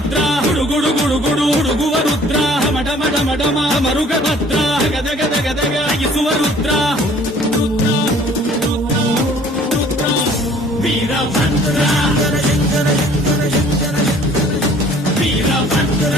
Bhadra ಗುಡುಗುಡು ಗುಡುಗುಡು ಹುಡುಗುವ Rudra ಮಡ ಮಡ ಮಡಮ ಮರುಗ Bhadra Gadag Gadag ಅಗಿಸುವ Rudra Veerabhadra Veerabhadra